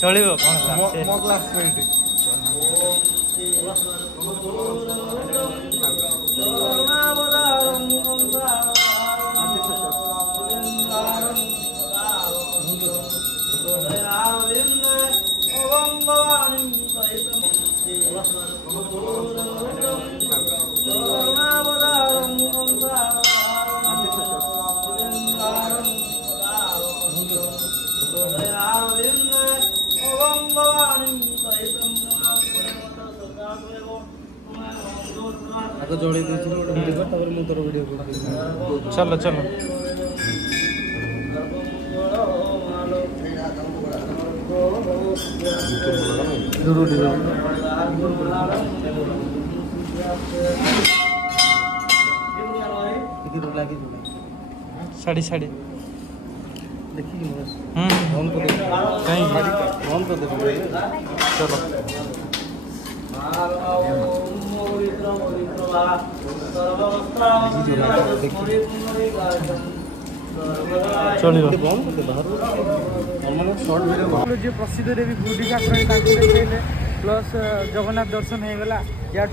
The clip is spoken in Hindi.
चलो कौन मो क्लासमेट आगे जोड़ी वीडियो मुझे तोर वीडियो चलो चलो साड़ी साड़ी देखिए कहीं चलो चलो प्रसिद्ध देवी बुढ़ी ठाकुर प्लस जगन्नाथ दर्शन हो गला या